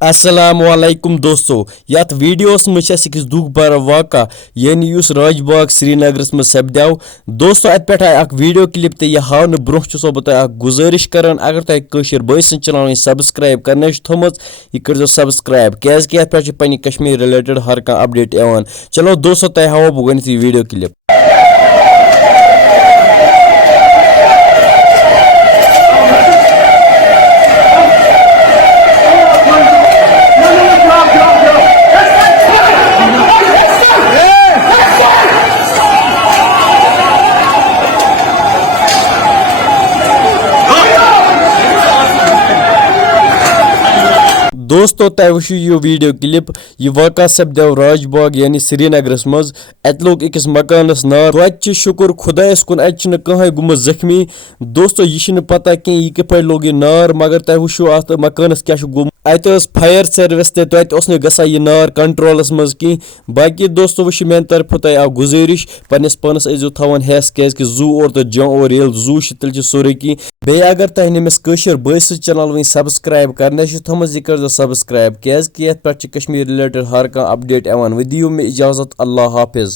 अस्सलामुअलैकुम दोस्तों यथ वीडियोस में अकिस दुख भर वाक़ा यानी युस राजबाग श्रीनगरस में सपद्याव दोस्तों अत पे आय वीडियो क्लिप तो यह हावन ब्रोह चुसो बह गुजारिश करान अगर तुम कशर बस चलान सब्सक्राइब करने थोम यह कर सब्सक्राइब क्या पे पन्ने कश्मीर रिलेटेड हर कह अपडेट यवान। चलो दोस्तों तुम हाव बह गो वीडियो क्लिप। दोस्तों तुम वो यह वीडियो क्लिप यह वाक़ा सपद्याव राजबाग यानी श्रीनगरस मज अत लोग अकिस मकानस नार तो शुक्र खुदायस कुन अत कहें गुम जख्मी। दोस्तों यह पता कह यह किप लोग यह नार मगर तुम वो अत मकानस क्या गुम अत फायर सर्विस तह यह नार कंट्रोलस मज कह। बाकी दोस्तों वो मेन तरफ तुम गुजारिश पन्नस पानस ऐजो थवान हेस क्या जू और तो जँ और ये जू तेल सोरे कह बे अगर तुम नमिस कशर बस चैनल वन सब्सक्राइब करने थोम यह कर सब्सक्राइब क्या पे कश्मीर रिलेटेड हर कह अपडेट यवान। वो दियो मे इजाजत। अल्लाह हाफिज।